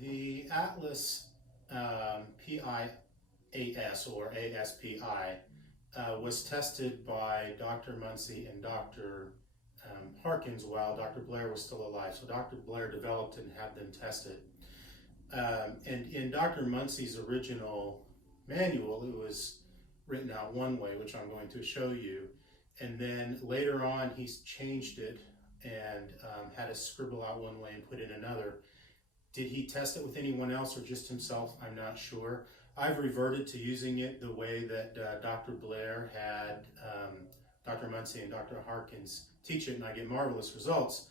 The Atlas PIL-AS or ASPI was tested by Dr. Muncie and Dr. Harkins while Dr. Blair was still alive. So Dr. Blair developed it and had them tested. And in Dr. Muncie's original manual, it was written out one way, which I'm going to show you. And then later on, he's changed it and had us scribble out one way and put in another. Did he test it with anyone else or just himself? I'm not sure. I've reverted to using it the way that Dr. Blair had Dr. Muncie and Dr. Harkins teach it, and I get marvelous results.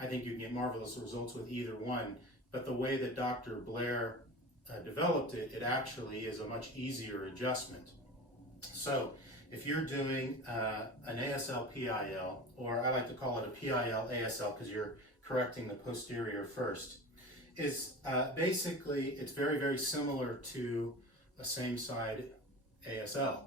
I think you can get marvelous results with either one, but the way that Dr. Blair developed it, it actually is a much easier adjustment. So if you're doing an ASL PIL, or I like to call it a PIL ASL because you're correcting the posterior first, is basically it's very, very similar to a same side ASL.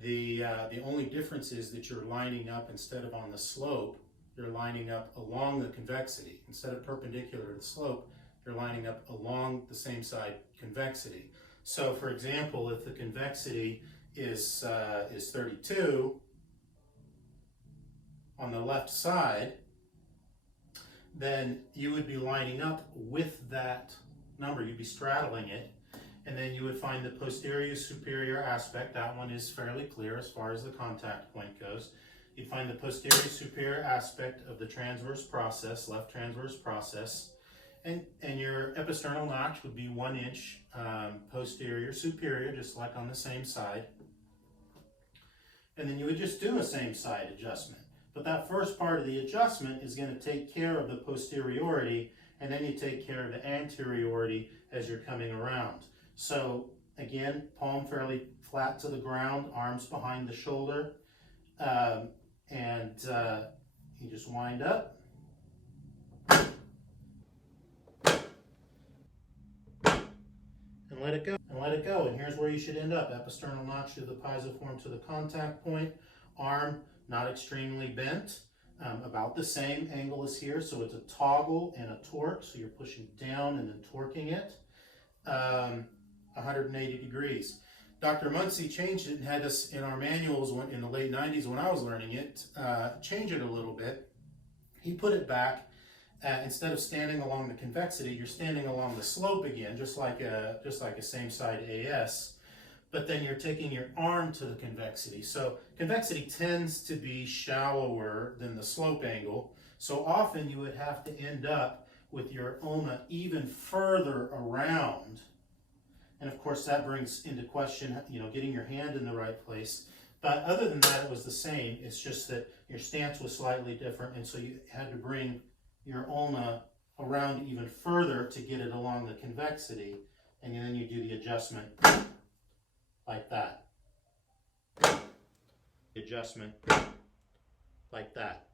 The only difference is that you're lining up, instead of on the slope, you're lining up along the convexity. Instead of perpendicular to the slope, you're lining up along the same side convexity. So for example, if the convexity is 32 on the left side, then you would be lining up with that number. You'd be straddling it, and then you would find the posterior superior aspect. That one is fairly clear as far as the contact point goes. You'd find the posterior superior aspect of the transverse process, left transverse process, and your episternal notch would be 1 inch posterior superior, just like on the same side. And then you would just do a same side adjustment. But that first part of the adjustment is going to take care of the posteriority, and then you take care of the anteriority as you're coming around. So again, palm fairly flat to the ground, arms behind the shoulder, and you just wind up. And let it go, and let it go. And here's where you should end up. Episternal notch to the piezoform to the contact point, arm not extremely bent, about the same angle as here, so it's a toggle and a torque, so you're pushing down and then torquing it, 180 degrees. Dr. Muncie changed it and had us in our manuals in the late 90s when I was learning it, change it a little bit. He put it back, instead of standing along the convexity, you're standing along the slope again, just like a same side AS. But then you're taking your arm to the convexity. So convexity tends to be shallower than the slope angle. So often you would have to end up with your ulna even further around. And of course that brings into question, getting your hand in the right place. But other than that, it was the same. It's just that your stance was slightly different. And so you had to bring your ulna around even further to get it along the convexity. And then you do the adjustment like that. Adjustment like that.